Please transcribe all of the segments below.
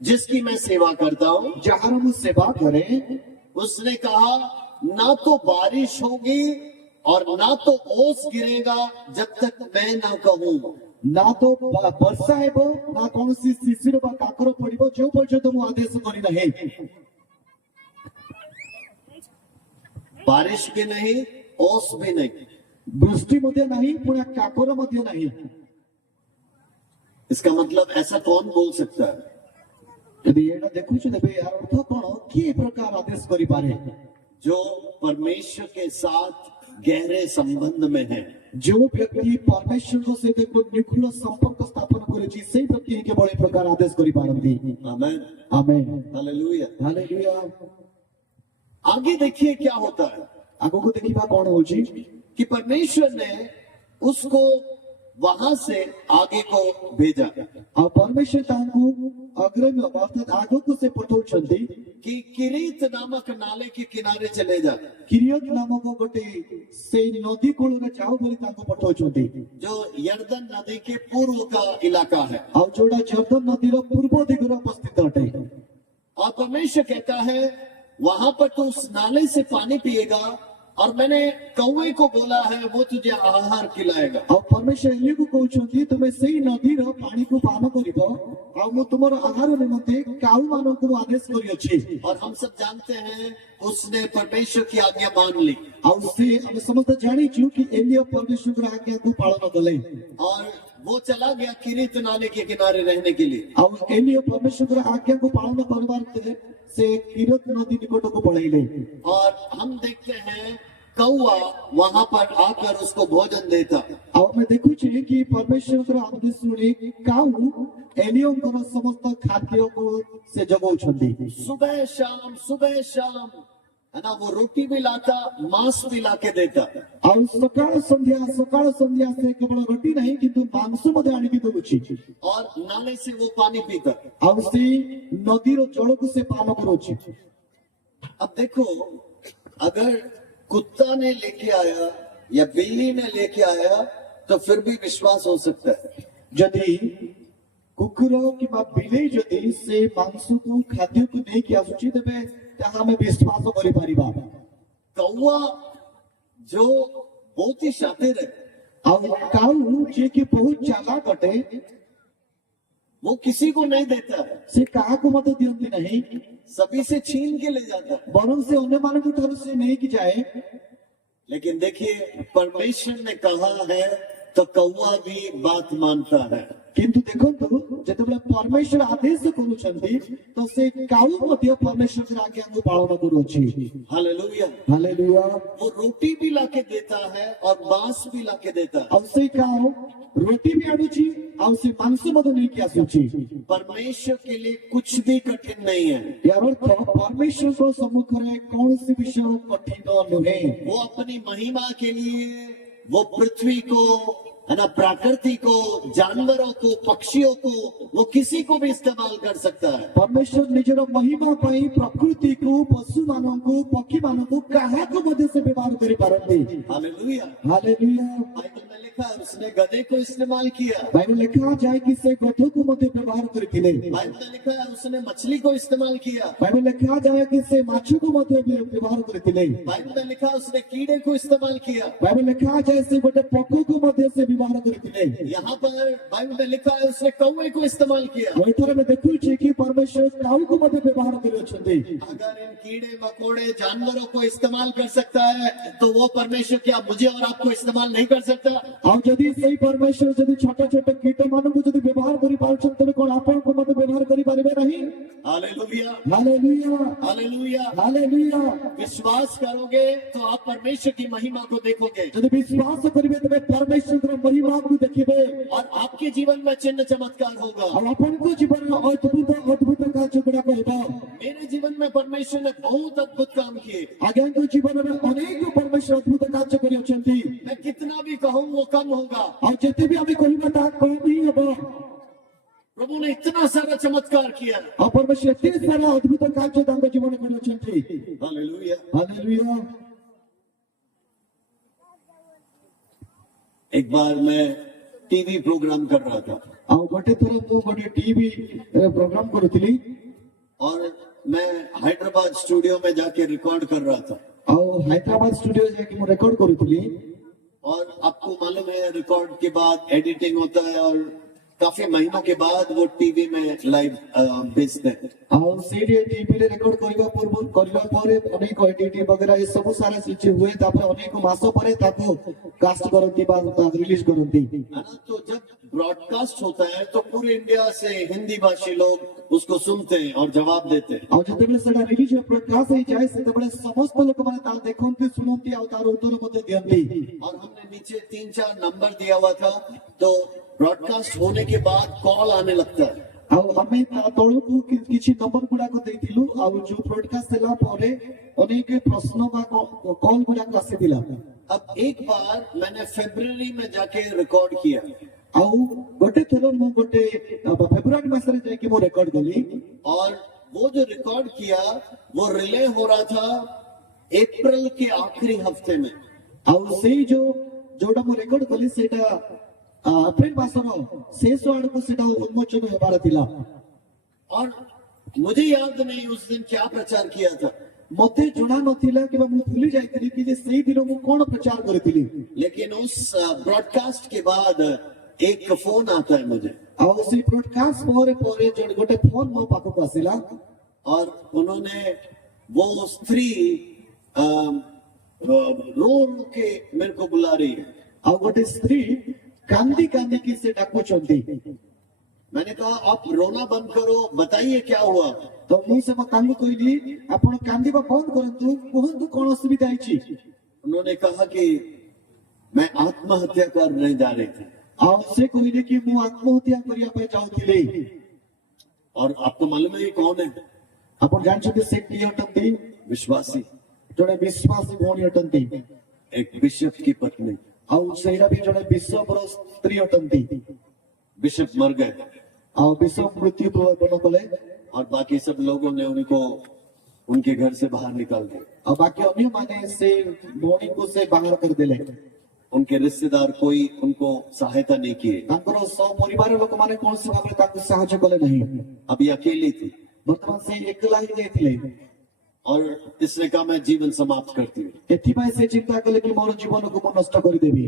जिसकी मैं सेवा करता हूँ, ଯାହାର ମୁଁ ସେବା କରେ उसने कहा ना तो बारिश होगी और ना तो ओस गिरेगा जब तक मैं ना कहूँ। ନା ତ ବର୍ଷା ହେବ ନା କୌଣସି ଶିଶିର ବା କାକର ପଡିବ ଯେଉଁ ପର୍ଯ୍ୟନ୍ତ ମୁଁ ଆଦେଶ କରିନାହିଁ। बारिश भी नहीं, ओस भी नहीं। ବୃଷ୍ଟି ମଧ୍ୟ ନାହିଁ ପୁଣି କାକର ମଧ୍ୟ ନାହିଁ। इसका मतलब ऐसा कौन बोल सकता है? ଯଦି ଏଇଟା ଦେଖୁଛୁ ତେବେ ଏହାର ଅର୍ଥ କଣ? କିଏ ଏ ପ୍ରକାର ଆଦେଶ କରିପାରେ? जो परमेश्वर के साथ गहरे संबंध में है। ଯେଉଁ ବ୍ୟକ୍ତି ପରମେଶ୍ୱରଙ୍କ ସହିତ ଏକ ନିଖୁଣ ସମ୍ପର୍କ ସ୍ଥାପନ କରିଛି ସେଇ ବ୍ୟକ୍ତି ହିଁ କେବଳ ଏ ପ୍ରକାର ଆଦେଶ କରିପାରନ୍ତି। आमेन, ଆମେନ୍, हालेलुया। ହାଲେଲୁୟା। आगे देखिए क्या होता है ଆଗକୁ ଦେଖିବା କଣ ହଉଛି कि परमेश्वर ने उसको वहां से आगे को भेजा ଆଉ ପରମେଶ୍ୱର ତାଙ୍କୁ ଅଗ୍ରଣୀ ଅର୍ଥାତ୍ ଆଗକୁ ସେ ପଠାଉଛନ୍ତି कि किरीत नामक नाले के किनारे चले जा, କିରିୟତ ନାମକ ଗୋଟେ ସେଇ ନଦୀ କୂଳରେ ଯାଉ ବୋଲି ତାଙ୍କୁ ପଠାଉଛନ୍ତି। जो यर्दन नदी के पूर्व का इलाका है। ଆଉ ଯୋଉଟା ଜର୍ଦ୍ଦନ ନଦୀର ପୂର୍ବ ଦିଗରେ ଅବସ୍ଥିତ ଅଟେ। और परमेश्वर कहता है वहां पर तू उस नाले से पानी पिएगा और मैंने कौवे को बोला है वो तुझे आहार खिलाएगा। ଆଉ ପରମେଶ୍ୱର ଏଲିକୁ କହୁଛନ୍ତି ତୁମେ ସେଇ ନଦୀର ପାଣିକୁ ପାନ କରିବ ଆଉ ମୁଁ ତୁମର ଆହାର ନିମନ୍ତେ କାଉ ମାନଙ୍କୁ ଆଦେଶ କରିଅଛି। और हम सब जानते हैं उसने परमेश्वर की आज्ञा मान ली ଆଉ ସେ ଆମେ ସମସ୍ତେ ଜାଣିଛୁ କି ଏଲିୟ ପରମେଶ୍ୱରଙ୍କର ଆଜ୍ଞାକୁ ପାଳନ କଲେ और वो चला गया किरीत नाले के किनारे रहने के लिए। ଆଉ ଏଲିୟ ପରମେଶ୍ୱରଙ୍କର ଆଜ୍ଞାକୁ ପାଳନ କରିବାର ସେ କିରତ ନଦୀ ନିକଟକୁ ପଳାଇଲେ। और हम देखते हैं कौवा वहां पर आकर उसको भोजन देता। ଆଉ ଆମେ ଦେଖୁଛେ କି ପରମେଶ୍ୱରଙ୍କର ଆଦେଶ ଶୁଣି କାଉ ଏଲିୟଙ୍କର ସମସ୍ତ ଖାଦ୍ୟକୁ ସେ ଜଗାଉଛନ୍ତି। सुबह शाम है ना, वो रोटी भी लाता, मांस भी लाके देता। ଆଉ ସକାଳ ସନ୍ଧ୍ୟା ସେ କେବଳ ରୁଟି ନାହିଁ କିନ୍ତୁ ମାଂସ ମଧ୍ୟ ଆଣିକି ଦେଉଛି। और नाले से वो पानी पीता। ଆଉ ସେଇ ନଦୀର ଜଳକୁ ସେ ପାନ କରୁଛି। अब देखो, अगर कुत्ता ने लेके आया या बिल्ली ने लेके आया तो फिर भी विश्वास हो सकता है। ଯଦି କୁକୁର କିମ୍ବା ବିଲେଇ ଯଦି ସେ ମାଂସକୁ ଖାଦ୍ୟକୁ ନେଇକି ଆସୁଛି ତେବେ ତାହା ଆମେ ବିଶ୍ୱାସ କରିପାରିବା। कौवा जो बहुत ही शातिर है, ଆଉ କାଉ ଯିଏକି ବହୁତ ଚାଲାକ ଅଟେ वो किसी को नहीं देता है, ସେ କାହାକୁ ମଧ୍ୟ ଦିଅନ୍ତି ନାହିଁ सभी से छीन के ले जाता है। ବରଂ ସେ ଅନ୍ୟମାନଙ୍କ ଠାରୁ ସେ ନେଇକି ଯାଏ। लेकिन देखिए परमेश्वर ने कहा है तो कौवा भी बात मानता है। କିନ୍ତୁ ଦେଖନ୍ତୁ ଯେତେବେଳେ ପରମେଶ୍ୱର ଆଦେଶ କରୁଛନ୍ତି ତ ସେ କାଉ ମଧ୍ୟ ପରମେଶ୍ୱରଙ୍କ ଆଜ୍ଞାକୁ ପାଳନ କରୁଅଛି। हालेलुया। ହାଲେଲୁୟା। वो रोटी भी लाके देता है और मांस भी लाके देता है। ଆଉ ସେଇ କାଉ ରୁଟି ବି ଆଣୁଛି ଆଉ ସେ ମାଂସ ମଧ୍ୟ ନେଇକି ଆସୁଛି। परमेश्वर के लिए कुछ भी कठिन नहीं है। यार अर्थ परमेश्वरଙ୍କ ସମ୍ମୁଖରେ କୌଣସି ବିଷୟ କଠିନ ନୁହେଁ। वो अपनी महिमा के लिए वो पृथ्वी को है ना, प्रकृति को, जानवरों को, पक्षियों को, वो किसी को भी इस्तेमाल कर सकता है। परमेश्वर ନିଜର ମହିମା ପାଇଁ ପ୍ରକୃତିକୁ ପଶୁମାନଙ୍କୁ ପକ୍ଷୀମାନଙ୍କୁ କାହାକୁ ମଧ୍ୟ ସେ ବ୍ୟବହାର କରିପାରନ୍ତି। हालेलुया। ହାଲେଲୁୟା। बाइबल में लिखा है उसने गधे को इस्तेमाल किया। ବାଇବେଲ ଲେଖାଯାଏ କି ସେ ଗଧକୁ ମଧ୍ୟ ବ୍ୟବହାର କରିଥିଲେ। बाइबल में लिखा है उसने मछली को इस्तेमाल किया। ବାଇବେଲ ଲେଖାଯାଏ କି ସେ ମାଛକୁ ମଧ୍ୟ ବ୍ୟବହାର କରିଥିଲେ। बाइबल में लिखा है उसने कीड़े को इस्तेमाल किया। ବାଇବେଲ ଲେଖାଯାଏ ସେ ଗୋଟେ ପକ୍ଷୀକୁ ମଧ୍ୟ ସେ ବ୍ୟବହାର କରିଥିଲେ। यहाँ पर बाइबल में लिखा है उसने कौवे को इस्तेमाल किया। ଆଉ ଏଥର ଆମେ ଦେଖୁଛେ କି ପରମେଶ୍ୱର କାଉକୁ ମଧ୍ୟ ବ୍ୟବହାର କରିଅଛନ୍ତି। अगर इन कीड़े मकोड़े जानवरों को इस्तेमाल कर सकता है तो वो परमेश्वर क्या मुझे और आपको इस्तेमाल नहीं कर सकता? ଆଉ ଯଦି ସେଇ ପରମେଶ୍ୱର ଯଦି ଛୋଟ ଛୋଟ କୀଟ ମାନଙ୍କୁ ଯଦି ବ୍ୟବହାର କରିପାରୁଛନ୍ତି ତେବେ କଣ ଆପଣଙ୍କୁ ମଧ୍ୟ ବ୍ୟବହାର କରିପାରିବେ ନାହିଁ? हालेलुया। ହାଲେଲୁୟା। हालेलुया। ହାଲେଲୁୟା। विश्वास करोगे तो आप परमेश्वर की महिमा को देखोगे ଯଦି ବିଶ୍ୱାସ କରିବେ ତେବେ ପରମେଶ୍ୱରଙ୍କର ମହିମାକୁ ଦେଖିବେ और आपके जीवन में चिन्ह चमत्कार होगा। ଆଉ ଆପଣଙ୍କ ଜୀବନରେ ଅଦ୍ଭୁତ କାର୍ଯ୍ୟ ଗୁଡାକ ହେବ। मेरे जीवन में परमेश्वर ने बहुत अद्भुत काम किए। ଆଜ୍ଞାଙ୍କ ଜୀବନରେ ଅନେକ ପରମେଶ୍ୱର ଅଦ୍ଭୁତ କାର୍ଯ୍ୟ କରିଅଛନ୍ତି। मैं कितना भी कहूँ वो कम होगा। ଆଉ ଯେତେ ବି ଆମେ କହିବା ତାହା କମ ହିଁ ହେବ। प्रभु ने इतना सारा चमत्कार किया। ଆଉ ପରମେଶ୍ୱର ଏତେ ସାରା ଅଦ୍ଭୁତ କାର୍ଯ୍ୟ ତାଙ୍କ ଜୀବନରେ କରିଅଛନ୍ତି। हालेलुया। ହାଲେଲୁୟା। एक बार मैं टीवी प्रोग्राम कर रहा था ଆଉ ଗୋଟେ ଥର ମୁଁ ଗୋଟେ ଟିଭି ପ୍ରୋଗ୍ରାମ କରୁଥିଲି और मैं हैदराबाद स्टूडियो में जाके रिकॉर्ड कर रहा था। ଆଉ ହାଇଦ୍ରାବାଦ ଷ୍ଟୁଡିଓ ଯାଇକି ମୁଁ ରେକର୍ଡ କରୁଥିଲି और आपको मालूम है रिकॉर्ड के बाद एडिटिंग होता है और काफी महीनों के बाद वो टीवी में लाइव भेजते हैं। ଆଉ ସେଇଠି ଟିଭିରେ ରେକର୍ଡ କରିବା ପୂର୍ବରୁ କରିବା ପରେ ଅନେକ ଏଡିଟିଂ ବଗେରା ଏ ସବୁ ସାରା କିଛି ହୁଏ ତାପରେ ଅନେକ ମାସ ପରେ ତାକୁ କାଷ୍ଟ କରନ୍ତି ବା ରିଲିଜ କରନ୍ତି है ना। तो जब ब्रॉडकास्ट होता है तो पूरे इंडिया से हिंदी भाषी लोग उसको सुनते हैं और जवाब देते हैं। ଆଉ ଯେତେବେଳେ ସେଟା ରିଲିଜ ବ୍ରଡକାଷ୍ଟ ହେଇଯାଏ ସେତେବେଳେ ସମସ୍ତ ଲୋକମାନେ ତାହା ଦେଖନ୍ତି ଶୁଣନ୍ତି ଆଉ ତାର ଉତ୍ତର ମଧ୍ୟ ଦିଅନ୍ତି और हमने नीचे 3-4 नंबर दिया हुआ था, तो ब्रॉडकास्ट होने के बाद कॉल आने लगता है। ଆଉ ଆମେ ତା ତଳକୁ କିଛି ନମ୍ବର ଗୁଡାକ ଦେଇଥିଲୁ ଆଉ ଯୋଉ ବ୍ରଡକାଷ୍ଟ ହେଲା ପରେ ଅନେକ ପ୍ରଶ୍ନ ବା କଲ୍ ଗୁଡାକ ଆସିଥିଲା अब एक बार मैंने फरवरी में जाके रिकॉर्ड किया ଆଉ ଗୋଟେ ଥର ମୁଁ ଗୋଟେ ଫେବୃଆରୀ ମାସରେ ଯାଇକି ମୁଁ ରେକର୍ଡ କଲି और वो जो रिकॉर्ड किया वो रिले हो रहा था अप्रैल के आखिरी हफ्ते में। ଆଉ ସେଇ ଯୋଉଟା ମୁଁ ରେକର୍ଡ କଲି ସେଇଟା ଏପ୍ରିଲ ମାସର ଶେଷ ଆଡକୁ ସେଟା ଉନ୍ମୋଚନ ହେବାର ଥିଲା और मुझे याद नहीं उस दिन क्या प्रचार किया था, ମତେ ଜଣା ନଥିଲା କିମ୍ବା ମୁଁ ଭୁଲି ଯାଇଥିଲି କି ଯେ ସେଇ ଦିନ ମୁଁ କଣ ପ୍ରଚାର କରିଥିଲି लेकिन उस ब्रॉडकास्ट के बाद एक फोन आता है मुझे ଆଉ ସେଇ ବ୍ରଡକାଷ୍ଟ ପରେ ପରେ ଗୋଟେ ଫୋନ ମୋ ପାଖକୁ ଆସିଲା और उन्होंने वो स्त्री रो रो के मेरे को बुला रही है। ଆଉ ଗୋଟେ ସ୍ତ୍ରୀ କାନ୍ଦି କାନ୍ଦିକି ସେ ଡାକୁଛନ୍ତି मैंने कहा आप रोना बंद करो, बताइए क्या हुआ। ତ ମୁଁ ତାଙ୍କୁ କହିଲି ଆପଣ କାନ୍ଦିବା ବନ୍ଦ କରନ୍ତୁ କୁହନ୍ତୁ କଣ ଅସୁବିଧା ହେଇଛି उन्होंने कहा कि मैं आत्महत्या करने जा रही थी। ଆଉ ସେ କହିଲେ କି ମୁଁ ଆତ୍ମହତ୍ୟା କରିବା ପାଇଁ ଚାହୁଁଥିଲି और आपको मालूम है ये कौन है? ଆପଣ ଜାଣିଛନ୍ତି ସେ କିଏ ଅଟନ୍ତି विश्वासी, ଜଣେ ବିଶ୍ୱାସୀ ଭଉଣୀ ଅଟନ୍ତି एक बिशप की पत्नी। ଆଉ ସେଇଟା ବି ଜଣେ ବିଶପର ସ୍ତ୍ରୀ ଅଟନ୍ତି बिशप मर गए ଆଉ ବିଶପ ମୃତ୍ୟୁବରଣ କଲେ और बाकी सब लोगों ने उनको उनके घर से बाहर निकाल दिया। ଆଉ ବାକି ଅନ୍ୟମାନେ ସେ ଭଉଣୀକୁ ସେ ବାହାର କରିଦେଲେ उनके रिश्तेदार कोई उनको सहायता नहीं किए। ତାଙ୍କର ପରିବାର ଲୋକମାନେ କୌଣସି ଭାବରେ ତାଙ୍କୁ ସାହାଯ୍ୟ କଲେ ନାହିଁ अभी अकेली थी ବର୍ତ୍ତମାନ ସେ ଏକଲା ହିଁ ଯାଇଥିଲେ और इसने कहा मैं जीवन समाप्त करती हूँ। ଏଥିପାଇଁ ସେ ଚିନ୍ତା କଲେ କି ମୋର ଜୀବନକୁ ମୁଁ ନଷ୍ଟ କରିଦେବି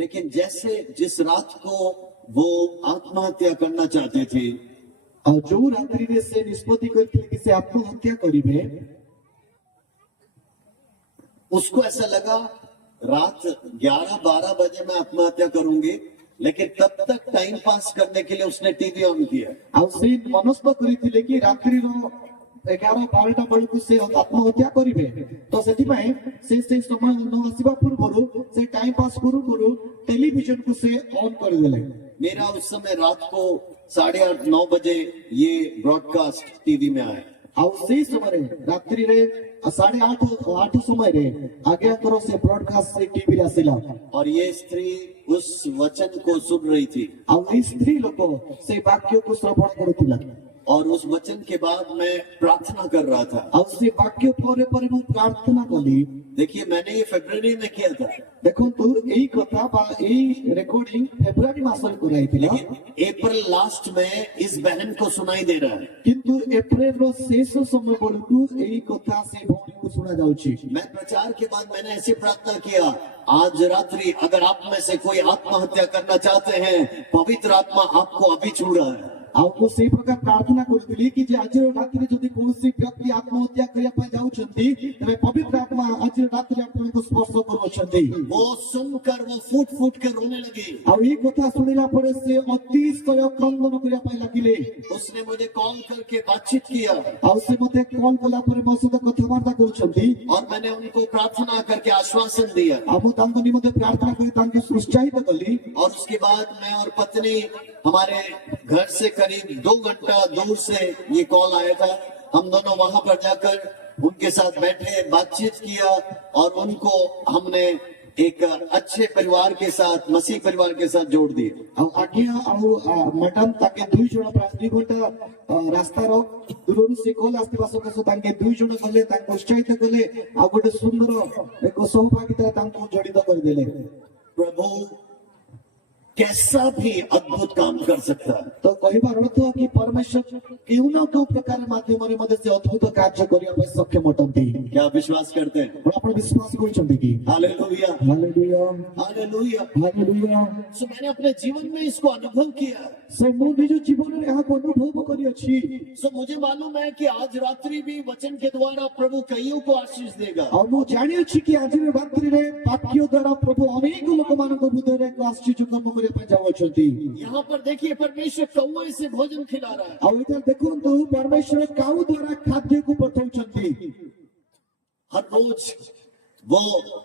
लेकिन जैसे जिस रात को वो आत्महत्या करना चाहते थे, ଆଉ ଯୋଉ ରାତ୍ରିରେ ସେ ନିଷ୍ପତ୍ତି କରିଥିଲେ କି ସେ ଆତ୍ମହତ୍ୟା କରିବେ उसको ऐसा लगा रात 11-12 बजे मैं आत्महत्या करूंगी, लेकिन तब तक टाइम पास करने के लिए उसने टीवी ऑन किया। ଆଉ ସେ ମନସ୍ଥ କରିଥିଲେ କି ରାତ୍ରିର 11-12ଟା ବେଳକୁ ସେ ଆତ୍ମହତ୍ୟା କରିବେ ତ ସେଥିପାଇଁ ସେ ସମୟ ନ ଆସିବା ପୂର୍ବରୁ ସେ ଟାଇମ ପାସ୍ କରୁ କରୁ ଟେଲିଭିଜନକୁ ସେ ଅନ୍ କରିଦେଲେ मेरा उस समय रात को 8:30-9 बजे ये ब्रॉडकास्ट टीवी में आया ଆଉ ସେଇ ସମୟରେ ରାତ୍ରିରେ 8:30 ସମୟରେ ଆଜ୍ଞାଙ୍କର ସେ ବ୍ରଡକାଷ୍ଟ ସେ ଟିଭିରେ ଆସିଲା और ये स्त्री उस वचन को सुन रही थी ଆଉ ଏଇ ସ୍ତ୍ରୀ ଲୋକ ସେ ବାକ୍ୟକୁ ଶ୍ରବଣ କରୁଥିଲା और उस वचन के बाद मैं प्रार्थना कर रहा था। ଆଉ ସେ ବାକ୍ୟ ପରେ ପରେ ମୁଁ ପ୍ରାର୍ଥନା କଲି देखिए मैंने ये फरवरी में किया था, ଦେଖନ୍ତୁ ଏଇ କଥା ବା ଏଇ ରେକର୍ଡିଂ ଫେବୃଆରୀ ମାସରେ କରାଯାଇଥିଲା लेकिन अप्रैल लास्ट में इस बहन को सुनाई दे रहा है। କିନ୍ତୁ ଏପ୍ରିଲର ଶେଷ ସମୟ ବେଳକୁ ଏଇ କଥା ସେ ଭଉଣୀକୁ ଶୁଣା ଯାଉଛି मैं प्रचार के बाद मैंने ऐसी प्रार्थना किया, आज रात्रि अगर आप में से कोई आत्महत्या करना चाहते हैं, पवित्र आत्मा आपको अभी छू रहा है। ଆଉ ମୁଁ ସେଇ ପ୍ରକାର ପ୍ରାର୍ଥନା କରୁଥିଲି କି ଯେ ଆଜିର ରାତିରେ ଯଦି କୌଣସି ବ୍ୟକ୍ତି ଆତ୍ମହତ୍ୟା କରିବା ପାଇଁ ଯାଉଛନ୍ତି ତେବେ ପବିତ୍ର ଆତ୍ମା ଆଜିର ରାତିରେ ଆପଣଙ୍କୁ ସ୍ପର୍ଶ କରୁଅଛନ୍ତି वो सुनकर वो फूट फूट कर रोने लगी। ଆଉ ଏଇ କଥା ଶୁଣିଲା ପରେ ସେ ଅତିଶୟ କ୍ରନ୍ଦନ କରିବା ପାଇଁ ଲାଗିଲେ उसने मुझे कॉल करके बातचीत किया ଆଉ ସେ ମତେ କଲ୍ କଲା ପରେ ମୋ ସହିତ କଥାବାର୍ତ୍ତା କରୁଛନ୍ତି और मैंने उनको प्रार्थना करके आश्वासन दिया ଆଉ ମୁଁ ତାଙ୍କ ନିମନ୍ତେ ପ୍ରାର୍ଥନା କରି ତାଙ୍କୁ ଉତ୍ସାହିତ କଲି और उसके बाद मैं और पत्नी हमारे घर से करीब 2 घंटा दूर से ये कॉल आया था। हम दोनों वहां पर जाकर उनके साथ बैठे, बातचीत किया और उनको हमने एक अच्छे परिवार के साथ, मसीह परिवार के साथ जोड़ दिया। ଆଉ ଆଜ୍ଞା ଆଉ ମ୍ୟାଡାମ ତାଙ୍କେ 2 ଜଣ ପ୍ରାୟ 2 ଘଣ୍ଟା ରାସ୍ତାର ଦୂରରୁ ସେ କଲ୍ ଆସିଥିବା ସକାଶେ ତାଙ୍କେ 2 ଜଣ ଗଲେ ତାଙ୍କୁ ଉତ୍ସାହିତ କଲେ ଆଉ ଗୋଟେ ସୁନ୍ଦର ଏକ ସହଭାଗିତା ତାଙ୍କୁ ଜଡ଼ିତ କରିଦେଲେ। प्रभु कैसा भी अद्भुत काम कर सकता है। तो କହିବାର ଅର୍ଥ କି ପରମେଶ୍ୱର କେଉଁ ନା କେଉଁ ପ୍ରକାର ମାଧ୍ୟମରେ ମଧ୍ୟ ସେ ଅଦ୍ଭୁତ କାର୍ଯ୍ୟ କରିବା ପାଇଁ ସକ୍ଷମ ଅଟନ୍ତି। क्या आप विश्वास करते हैं? କ'ଣ ଆପଣ ବିଶ୍ୱାସ କରୁଛନ୍ତି କି? Hallelujah, hallelujah hallelujah. ହାଲେଲୁୟା। सो मैंने अपने जीवन में इसको अनुभव किया। ସେ ମୁଁ ନିଜ ଜୀବନରେ ଏହାକୁ ଅନୁଭବ କରିଅଛି। सो मुझे मालूम है कि आज रात्रि भी वचन के द्वारा प्रभु कईयों को आशीष देगा। ଆଉ ମୁଁ ଜାଣିଅଛି କି ଆଜିର ରାତ୍ରିରେ ବାକ୍ୟ ଦ୍ୱାରା ପ୍ରଭୁ ଅନେକ ଲୋକମାନଙ୍କ ହୃଦୟରେ ଏକ ଆଶ୍ଚର୍ଯ୍ୟ କର୍ମ କରିବା ପାଇଁ ଯାଉଅଛନ୍ତି। यहाँ पर देखिए परमेश्वर कौवे से भोजन खिला रहा है। ଆଉ ଏଠାରେ ଦେଖନ୍ତୁ ପରମେଶ୍ୱର କାଉ ଦ୍ୱାରା ଖାଦ୍ୟକୁ ପଠାଉଛନ୍ତି। हर रोज वो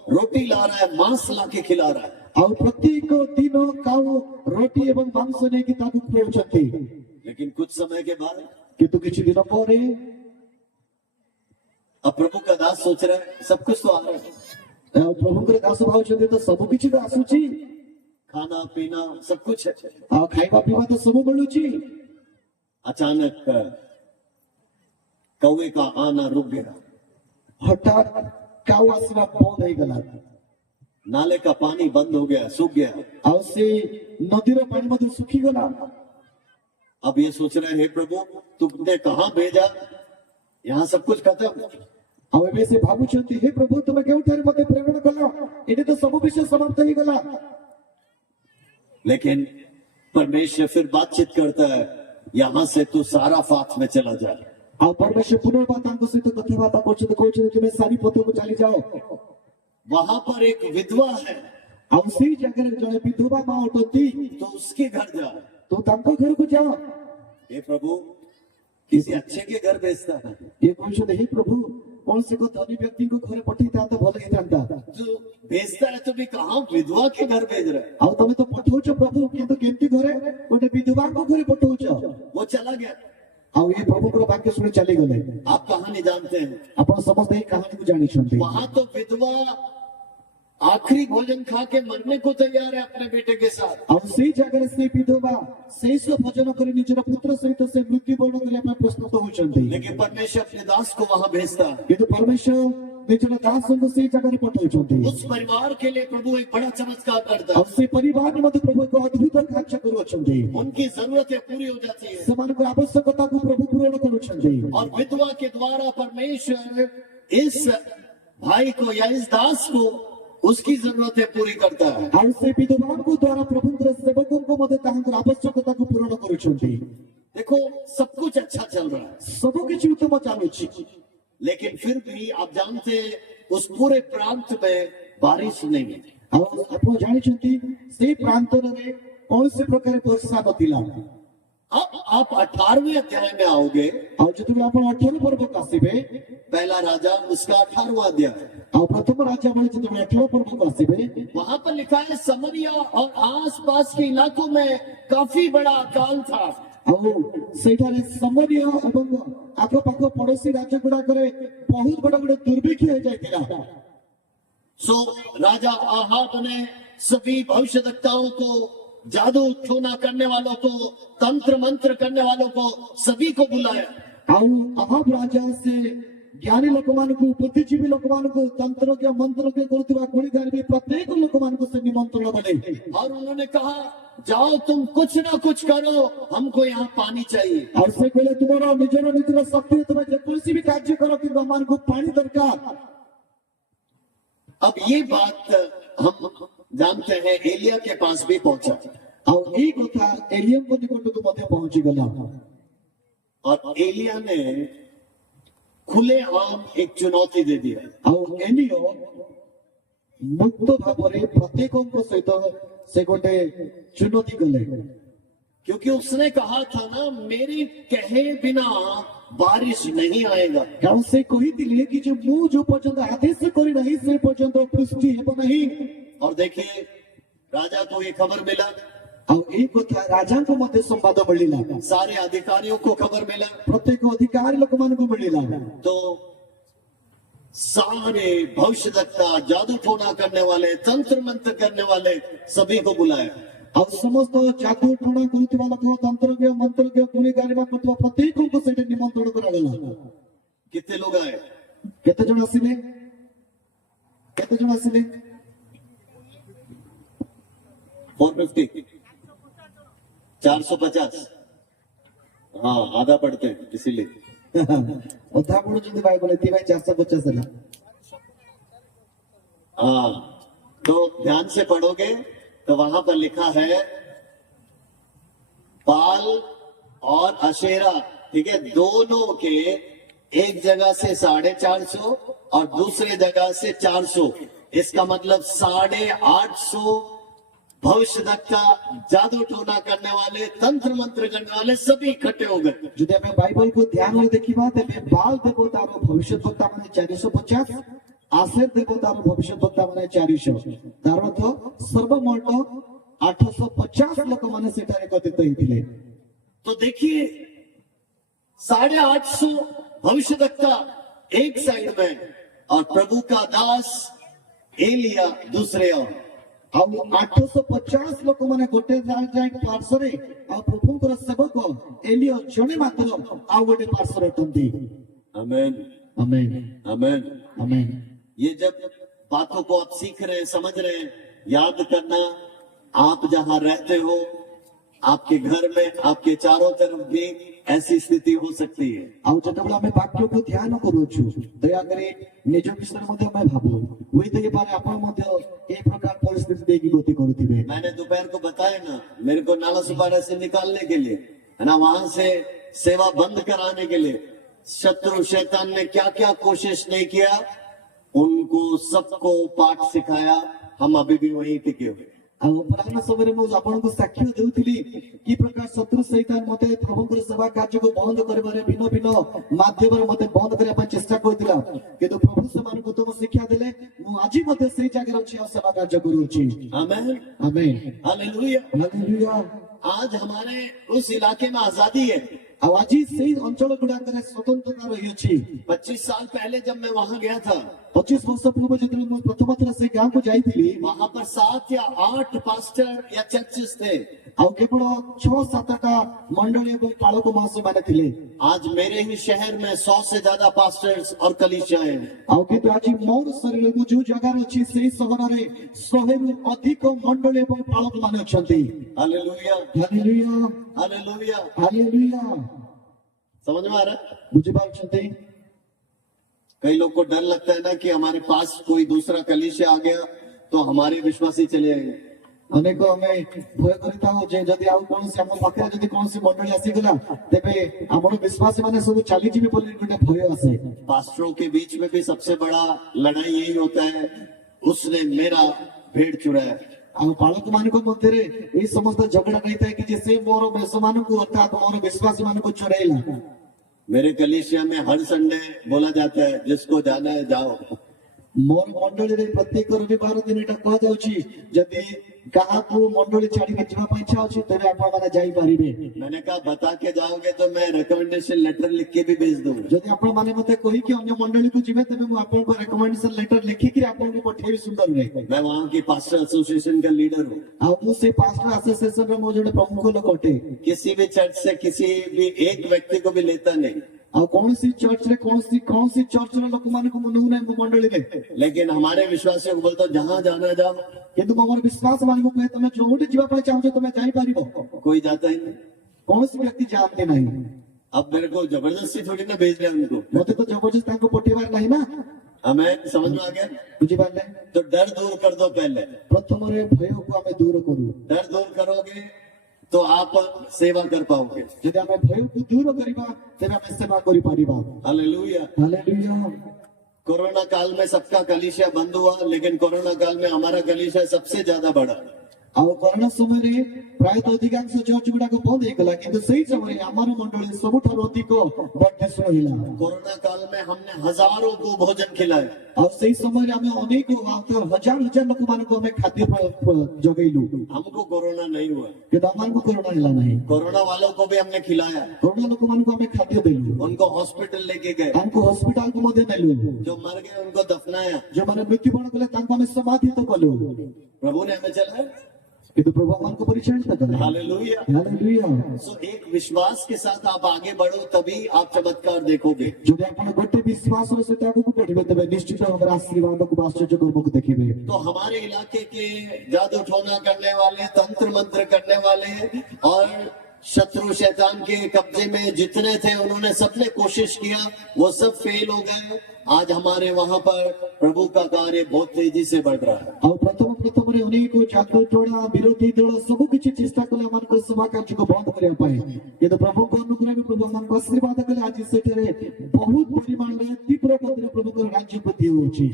रोटी ला रहा है, मांस ला के खिला रहा है। ଆଉ ପ୍ରତ୍ୟେକ ଦିନ କାଉ ରୋଟି ଏବଂ ମାଂସ ନେଇକି ତାକୁ ଖୁଆଉଛନ୍ତି। लेकिन कुछ समय के बाद କିନ୍ତୁ କିଛି ଦିନ ପରେ अब प्रभु का दास सोच रहा है सब कुछ तो आ रहा है, ଆଉ ପ୍ରଭୁଙ୍କର ଦାସ ଭାବୁଛନ୍ତି ତ ସବୁ କିଛି ତ ଆସୁଛି, खाना पीना सब कुछ है। ଆଉ ଖାଇବା ପିଇବା ତ ସବୁ ମିଳୁଛି। अचानक कौवे का आना रुक गया। ହଠାତ୍ କାଉ ଆସିବା ବନ୍ଦ ହେଇଗଲା। नाले का पानी बंद हो गया, सूख गया। ଆଉ ସେ ନଦୀର ପାଣି ମଧ୍ୟ ଶୁଖିଗଲା। अब ये सोच रहे हैं हे प्रभु तुमने कहां भेजा, यहाँ सब कुछ खत्म। ଆଉ ଏବେ ସେ ଭାବୁଛନ୍ତି ହେ ପ୍ରଭୁ ତୁମେ କେଉଁଠାରେ ମତେ ପ୍ରେରଣ କଲ, ଏଠି ତ ସବୁ ବିଷୟ ସମାପ୍ତ ହେଇଗଲା। लेकिन परमेश्वर फिर बातचीत करता है, यहाँ से तू सारा फात में चला जा। ଆଉ ପରମେଶ୍ୱର ପୁନର୍ବାର ତାଙ୍କ ସହିତ କଥାବାର୍ତ୍ତା କରୁଛନ୍ତି, କହୁଛନ୍ତି ତୁମେ ସାରି ପଥକୁ ଚାଲିଯାଅ। वहां पर एक विधवा है, ଆଉ ସେଇ ଜାଗାରେ ଜଣେ ବିଧବା ମା ଅଟନ୍ତି, तो उसके घर जा। ତୁ ତାଙ୍କ ଘରକୁ ଯାଅ। हे प्रभु किसी अच्छे के घर भेजता है, ଇଏ କହୁଛନ୍ତି ହେ ପ୍ରଭୁ କୌଣସି ଏକ ଧନୀ ବ୍ୟକ୍ତିଙ୍କୁ ଘରେ ପଠେଇଥାନ୍ତା ଭଲ ହେଇଥାନ୍ତା। जो भेजता है तो भी कहां विधवा के घर भेज रहा है। ଆଉ ତମେ ତ ପଠଉଛ ପ୍ରଭୁ, କିନ୍ତୁ କେମିତି ଘରେ ଗୋଟେ ବିଧବାଙ୍କ ଘରେ ପଠଉଛ। वो चला गया। ଆଉ ଏ ପ୍ରଭୁଙ୍କର ବାକ୍ୟ ଶୁଣି ଚାଲିଗଲେ। आप कहानी जानते हैं, ଆପଣ ସମସ୍ତେ ଏଇ କାହାଣୀକୁ ଜାଣିଛନ୍ତି। वहां तो विधवा आखिरी भोजन खा के मरने को तैयार है अपने बेटे के साथ। ଆଉ ସେଇ ଜାଗାରେ ସେ ବିଧବା ଶେଷ ଭୋଜନ କରି ନିଜର ପୁତ୍ର ସହିତ ସେ ମୃତ୍ୟୁବରଣ କରିବା ପାଇଁ ପ୍ରସ୍ତୁତ ହୋଇଛନ୍ତି। लेकिन परमेश्वर अपने दास को वहां भेजता है। କିନ୍ତୁ ପରମେଶ୍ୱର ନିଜର ଦାସଙ୍କୁ ସେଇ ଜାଗାରେ ପଠାଉଛନ୍ତି। उस परिवार के लिए प्रभु एक बड़ा चमत्कार करता ଆଉ है। ସେ ପରିବାରରେ ମଧ୍ୟ ପ୍ରଭୁ ଏକ ଅଦ୍ଭୁତ କାର୍ଯ୍ୟ କରୁଅଛନ୍ତି। उनकी जरूरतें पूरी हो जाती है ସେମାନଙ୍କ ଆବଶ୍ୟକତାକୁ ପ୍ରଭୁ ପୂରଣ କରୁଛନ୍ତି। और विधवा के द्वारा परमेश्वर इस भाई को या इस दास को उसकी जरूरतें पूरी करता है। ଆଉ ସେ ବିଧବାଙ୍କ ଦ୍ୱାରା ପ୍ରଭୁଙ୍କର ସେବକଙ୍କୁ ମଧ୍ୟ ତାଙ୍କର ଆବଶ୍ୟକତାକୁ ପୂରଣ କରୁଛନ୍ତି। देखो सब कुछ अच्छा चल रहा है, ସବୁ କିଛି ଉତ୍ତମ ଚାଲୁଛି, लेकिन फिर भी आप जानते हैं उस पूरे प्रांत में बारिश नहीं है। ଆଉ ଆପଣ ଜାଣିଛନ୍ତି ସେଇ ପ୍ରାନ୍ତରରେ କୌଣସି ପ୍ରକାର ବର୍ଷା ନଥିଲା। अब आप 18वें अध्याय में आओगे, ଆଉ ଯେତେବେଳେ ଆପଣ 18 ପର୍ବକୁ ଆସିବେ, पहला राजा उसका 18वां अध्याय, ଆଉ ପ୍ରଥମ ରାଜାବଳୀ ଯେତେବେଳେ 18 ପର୍ବକୁ ଆସିବେ, वहां पर लिखा है समरिया और आसपास के इलाकों में काफी बड़ा अकाल था। ଆଉ ସେଇଠାରେ ସମରୀୟ ଏବଂ ଆଖପାଖ ପଡୋଶୀ ରାଜ୍ୟ ଗୁଡାକରେ ବହୁତ ବଡ ଗୋଟେ ଦୁର୍ଭିକ୍ଷ ହେଇଯାଇଥିଲା। सो राजा आहाब ने सभी भविष्यवक्ताओं को, जादू टोना करने वालों को, तंत्र मंत्र करने वालों को, सभी को बुलाया। ଆଉ ଆହାବ ରାଜା ସେ ଜ୍ଞାନୀ ଲୋକମାନଙ୍କୁ, ବୁଦ୍ଧିଜୀବୀ ଲୋକମାନଙ୍କୁ, ତନ୍ତ୍ରଜ୍ଞ ମନ୍ତ୍ରଜ୍ଞ କରୁଥିବା ଗୁଣିଗାରିଣୀ ପ୍ରତ୍ୟେକ ଲୋକମାନଙ୍କୁ ସେ ନିମନ୍ତ୍ରଣ କଲେ। और उन्होंने कहा जाओ तुम कुछ ना कुछ करो, हमको यहाँ पानी चाहिए। ଆଉ ସେ କହିଲେ ତୁମର ନିଜର ଶକ୍ତିରେ ତୁମେ ଯେକୌଣସି ବି କାର୍ଯ୍ୟ କର, କିନ୍ତୁ ଆମମାନଙ୍କୁ ପାଣି ଦରକାର। अब ये बात हम जानते हैं एलिया के पास भी पहुंचा ଆଉ ଏଇ କଥା ଏଲିୟଙ୍କ ନିକଟକୁ ମଧ୍ୟ ପହଞ୍ଚିଗଲା। और एलिया ने खुलेआम एक चुनौती दे दिया। ଆଉ ଏଲିୟ ମୁକ୍ତ ଭାବରେ ପ୍ରତ୍ୟେକଙ୍କ ସହିତ ସେ ଗୋଟେ ଚୁନୌତି କଲେ। क्योंकि उसने कहा था ना मेरे कहे बिना बारिश नहीं आएगा। କାରଣ ସେ କହିଥିଲେ କି ଯେ ମୁଁ ଯୋଉ ପର୍ଯ୍ୟନ୍ତ ଆଦେଶ କରିନାହିଁ ସେ ପର୍ଯ୍ୟନ୍ତ ବୃଷ୍ଟି ହେବ ନାହିଁ। और देखिए राजा को ये खबर मिला, ଆଉ ଏଇ କଥା ରାଜାଙ୍କୁ ମଧ୍ୟ ସମ୍ବାଦ ମିଳିଲା, सारे अधिकारियों को खबर मिला। ପ୍ରତ୍ୟେକ ଅଧିକାରୀ ଲୋକମାନଙ୍କୁ ମିଳିଲା। तो सारे भविष्यवक्ता, जादू टोना करने वाले, तंत्र मंत्र करने वाले सभी को बुलाया। ଆଉ ସମସ୍ତ ଜାଦୁ ଟଣା କରୁଥିବା ଲୋକ, ତନ୍ତ୍ରଜ୍ଞ ମନ୍ତ୍ରଜ୍ଞ ଗୁଣିଗାରିମା କରୁଥିବା ପ୍ରତ୍ୟେକଙ୍କୁ ସେଇଠି ନିମନ୍ତ୍ରଣ କରାଗଲା। कितने लोग आए? କେତେ ଜଣ ଆସିଲେ? କେତେ ଜଣ ଆସିଲେ? 450। 450। हाँ, आधा पढ़ते हैं इसीलिए। ଅଧା ପଢୁଛନ୍ତି ବାଇବଲ ଏଥିପାଇଁ 450 ହେଲା। हाँ, तो ध्यान से पढ़ोगे तो वहां पर लिखा है बाल और अशेरा, ठीक है, दोनों के एक जगह से 450 और दूसरे जगह से 400। इसका मतलब 850 भविष्यवक्ता, जादू टोना करने वाले, तंत्र मंत्र करने वाले सभी इकट्ठे हो गए। ଯଦି ଆମେ ବାଇବଲକୁ ଧ୍ୟାନରେ ଦେଖିବା ତେବେ ବାଲ ଦେବତାର ଭବିଷ୍ୟତବକ୍ତା ମାନେ 450, ଆସେର ଦେବତାର ଭବିଷ୍ୟତବକ୍ତା ମାନେ 400। ତାର ଅର୍ଥ ସର୍ବମୋଟ 850 ଲୋକମାନେ ସେଠାରେ ଏକତ୍ରିତ ହେଇଥିଲେ। तो देखिए 850 भविष्यवक्ता एक साइड में और प्रभु का दास एलिया दूसरे ओर। ଆଉ 850 ଲୋକମାନେ ଗୋଟେ ପାର୍ଶ୍ୱରେ ଆଉ ପ୍ରଭୁଙ୍କର ସେବକ ଏଲିୟ ଜଣେ ମାତ୍ର ଆଉ ଗୋଟେ ପାର୍ଶ୍ୱରେ ଅଟନ୍ତି। आमेन, ଆମେନ୍ आमेन। ଆମେନ୍। ये जब बातों को आप सीख रहे हैं, समझ रहे हैं, याद करना, आप जहां रहते हो, आपके घर में, आपके चारों तरफ भी ऐसी स्थिति हो सकती है। ଆଉ ଯେତେବେଳେ ଆମେ ବାକ୍ୟକୁ ଧ୍ୟାନ କରୁଛୁ ଦୟାକରି ନିଜ ବିଷୟରେ ମଧ୍ୟ ଆମେ ଭାବୁ, ହୋଇଥାଇପାରେ ଆପଣ ମଧ୍ୟ ଏ ପ୍ରକାର ପରିସ୍ଥିତି ଦେଇକି ଗତି କରୁଥିବେ। मैंने दोपहर को बताया ना, मेरे को नाला सुपारा से निकालने के लिए, है ना, वहां से सेवा बंद कराने के लिए शत्रु शैतान ने क्या क्या कोशिश नहीं किया, उनको सबको पाठ सिखाया। हम अभी भी वहीं टिके हुए। ଆଉ ଅପରାହ୍ନ ସମୟରେ ମୁଁ ଆପଣଙ୍କୁ ସାକ୍ଷ୍ୟ ଦେଉଥିଲି କି ପ୍ରକାର ଶତ୍ରୁ ସୈତାନ ମତେ ପ୍ରଭୁଙ୍କର ସେବା କାର୍ଯ୍ୟକୁ ବନ୍ଦ କରିବାରେ ଭିନ୍ନ ଭିନ୍ନ ମାଧ୍ୟମରେ ମତେ ବନ୍ଦ କରିବା ପାଇଁ ଚେଷ୍ଟା କରିଥିଲା, କିନ୍ତୁ ପ୍ରଭୁ ସେମାନଙ୍କୁ ଉତ୍ତମ ଶିକ୍ଷା ଦେଲେ। ମୁଁ ଆଜି ମଧ୍ୟ ସେଇ ଜାଗାରେ ଅଛି ଆଉ ସେବା କାର୍ଯ୍ୟ କରୁଅଛି। आमेन, ଆମେନ୍ हालेलुया। ହାଲେଲୁୟା। आज हमारे उस इलाके में आजादी है। ଆଉ ଆଜି ସେଇ ଅଞ୍ଚଳ ଗୁଡାକରେ ସ୍ୱତନ୍ତ୍ରତା ରହିଅଛି। 25 साल पहले जब मैं वहां गया था, 25 ବର୍ଷ ପୂର୍ବ ଯେତେବେଳେ ମୁଁ ପ୍ରଥମ ଥର ସେ ଗାଁକୁ ଯାଇଥିଲି, वहां पर 7 या 8 पास्टर या चर्चेस थे। ଆଉ କେବଳ 6-7ଟା ମଣ୍ଡଳୀ ଏବଂ ପାଳକ ମହାଶୟ ମାନେ ଥିଲେ। आज मेरे ही शहर में 100 से ज्यादा पास्टर्स और कलीसियाएं हैं। ଆଉ କିନ୍ତୁ ଆଜି ମୋର ଶରୀର ମୁଁ ଯୋଉ ଜାଗାରେ ଅଛି ସେଇ ସହରରେ 100ରୁ ଅଧିକ ମଣ୍ଡଳୀ ଏବଂ ପାଳକ ମାନେ ଅଛନ୍ତି। Hallelujah, hallelujah hallelujah. ହାଲେଲୁୟା। समझ में आ रहा है? ବୁଝିପାରୁଛନ୍ତି? कई लोग को डर लगता है ना कि हमारे पास कोई दूसरा कलीसिया आ गया तो हमारे विश्वासी चले आएंगे। ଅନେକ ଆମେ ଭୟ କରିଥାଉ ଯେ ଯଦି ଆଉ କୌଣସି ଆମ ପାଖରେ ଯଦି କୌଣସି ମଣ୍ଡଳୀ ଆସିଗଲା ତେବେ ଆମର ବିଶ୍ୱାସୀ ମାନେ ସବୁ ଚାଲିଯିବେ ବୋଲି ଗୋଟେ ଭୟ ଆସେ। पास्टरों के बीच में भी सबसे बड़ा लड़ाई यही होता है, उसने मेरा भेड़ चुराया। ଆଉ ପାଳକ ମାନଙ୍କ ମଧ୍ୟରେ ଏଇ ସମସ୍ତ ଝଗଡା ରହିଥାଏ କି ଯେ ସେ ମୋର ବେଶ ମାନଙ୍କୁ ଅର୍ଥାତ୍ ମୋର ବିଶ୍ୱାସୀ ମାନଙ୍କୁ ଚୋରାଇଲା। मेरे कलीसिया में हर संडे बोला जाता है, जिसको जाना है जाओ। ମୋର ମଣ୍ଡଳୀରେ ପ୍ରତ୍ୟେକ ରବିବାର ଦିନ ଏଇଟା କୁହାଯାଉଛି ଯଦି କାହାକୁ ମଣ୍ଡଳୀ ଛାଡିକି ଯିବା ପାଇଁ ଇଚ୍ଛା ଅଛି ତେବେ ଆପଣମାନେ ଯାଇପାରିବେ। मैंने कहा बता के जाओगे तो मैं रिकमेंडेशन लेटर लिख के भी भेज दूंगा। ଯଦି ଆପଣମାନେ ମତେ କହିକି ଅନ୍ୟ ମଣ୍ଡଳୀକୁ ଯିବେ ତେବେ ମୁଁ ଆପଣଙ୍କ ରେକମେଣ୍ଡେସନ ଲେଟର ଲେଖିକି ଆପଣଙ୍କୁ ପଠେଇବି ସୁନ୍ଦରରେ। मैं वहाँ की पास्टर एसोसिएशन का लीडर हूँ। ଆଉ ମୁଁ ସେଇ ପାଷ୍ଟର ଆସୋସିଏସନର ମୁଁ ଜଣେ ପ୍ରମୁଖ ଲୋକ ଅଟେ। किसी भी चर्च से किसी भी एक व्यक्ति को भी लेता नहीं, ଆଉ କୌଣସି ଚର୍ଚ୍ଚରେ କୌଣସି ଚର୍ଚ୍ଚର ଲୋକମାନଙ୍କୁ ମୁଁ ନେଉନାହିଁ ମୋ ମଣ୍ଡଳୀରେ। लेकिन हमारे विश्वासियों को बोलता हूँ जहाँ जाना जाओ। କିନ୍ତୁ ମୁଁ ମୋର ବିଶ୍ୱାସ ମାନଙ୍କୁ କୁହେ ତମେ ଯୋଉଠି ଯିବା ପାଇଁ ଚାହୁଁଛ ତମେ ଯାଇପାରିବ। कोई जाता ही नहीं। କୌଣସି ବ୍ୟକ୍ତି ଯାଆନ୍ତି ନାହିଁ। अब मेरे को जबरदस्ती थोड़ी ना भेज रहे हैं उनको। ମତେ ତ ଜବରଦସ୍ତି ତାଙ୍କୁ ପଠେଇବାର ନାହିଁ ନା। हमें समझ में आ गया? ବୁଝିପାରିଲେ? तो डर दूर कर दो पहले। ପ୍ରଥମରେ ଭୟକୁ ଆମେ ଦୂର କରୁ। डर दूर करोगे तो आप सेवा कर पाओगे। ଯଦି ଆମେ ଭୟକୁ ଦୂର କରିବା ତେବେ ଆମେ ସେବା କରିପାରିବା। हालेलुया। ହାଲେଲୁୟା। कोरोना काल में सबका कलीसिया बंद हुआ, लेकिन कोरोना काल में हमारा कलीसिया सबसे ज्यादा बढ़ा। ଆଉ କରୋନା ସମୟରେ ପ୍ରାୟତଃ ଅଧିକାଂଶ ଚର୍ଚ୍ଚ ଗୁଡାକ ବନ୍ଦ ହେଇଗଲା, କିନ୍ତୁ ସେଇ ସମୟରେ ଆମର ମଣ୍ଡଳୀ ସବୁଠାରୁ ଅଧିକ ବର୍ଦ୍ଧିଷ୍ଣୁ ହେଲା। कोरोना काल में हमने हजारों को भोजन खिलाया। ଆଉ ସେଇ ସମୟରେ ଆମେ ଅନେକ ହଜାର ହଜାର ଲୋକମାନଙ୍କୁ ଆମେ ଖାଦ୍ୟ ଯୋଗେଇଲୁ, हमको कोरोना नहीं हुआ। କିନ୍ତୁ ଆମମାନଙ୍କୁ କରୋନା ହେଲା ନାହିଁ। कोरोना वालों को भी हमने खिलाया, କରୋନା ଲୋକମାନଙ୍କୁ ଆମେ ଖାଦ୍ୟ ଦେଲୁ, उनको हॉस्पिटल लेके गए, ଆମକୁ ହସ୍ପିଟାଲକୁ ମଧ୍ୟ ନେଲୁ, जो मर गए उनको दफनाया। ଯୋଉମାନେ ମୃତ୍ୟୁବରଣ କଲେ ତାଙ୍କୁ ଆମେ ସମାଧିତ କଲୁ। प्रभु ने हमें चलाया। କିନ୍ତୁ ପ୍ରଭୁ ଆମମାନଙ୍କୁ ପରିଚାଳିତ କଲେ हालेलुया। ହାଲେଲୁୟା। सो एक विश्वास के साथ आप आगे बढ़ो, तभी आप चमत्कार देखोगे। ଯଦି ଆପଣ ଗୋଟେ ବିଶ୍ୱାସର ସହିତ ଆଗକୁ ବଢିବେ ତେବେ ନିଶ୍ଚିତ ଭାବରେ ଆଶୀର୍ବାଦକୁ ବା ଆଶ୍ଚର୍ଯ୍ୟ କର୍ମକୁ ଦେଖିବେ। तो हमारे इलाके के जादू टोना करने वाले, तंत्र मंत्र करने वाले और शत्रु शैतान के कब्जे में जितने थे, उन्होंने सबने कोशिश किया, वो सब फेल हो गए। आज हमारे वहां पर प्रभु का कार्य बहुत तेजी से बढ़ रहा है। ଆଉ ପ୍ରଥମରେ ଅନେକ ଜାଦୁ ଟୋଳା ବିରୋଧୀ ଦଳ ସବୁ କିଛି ଚେଷ୍ଟା କଲେ ଆମମାନଙ୍କ ସେବା କାର୍ଯ୍ୟକୁ ବନ୍ଦ କରିବା ପାଇଁ, କିନ୍ତୁ ପ୍ରଭୁଙ୍କ ଅନୁଗ୍ରହରେ ପ୍ରଭୁ ଆମମାନଙ୍କୁ ଆଶୀର୍ବାଦ କଲେ। ଆଜି ସେଠାରେ ବହୁତ ପରିମାଣରେ ତୀବ୍ର ଗତିରେ ପ୍ରଭୁଙ୍କର ରାଜ୍ୟ ବୃଦ୍ଧି ହେଉଛି।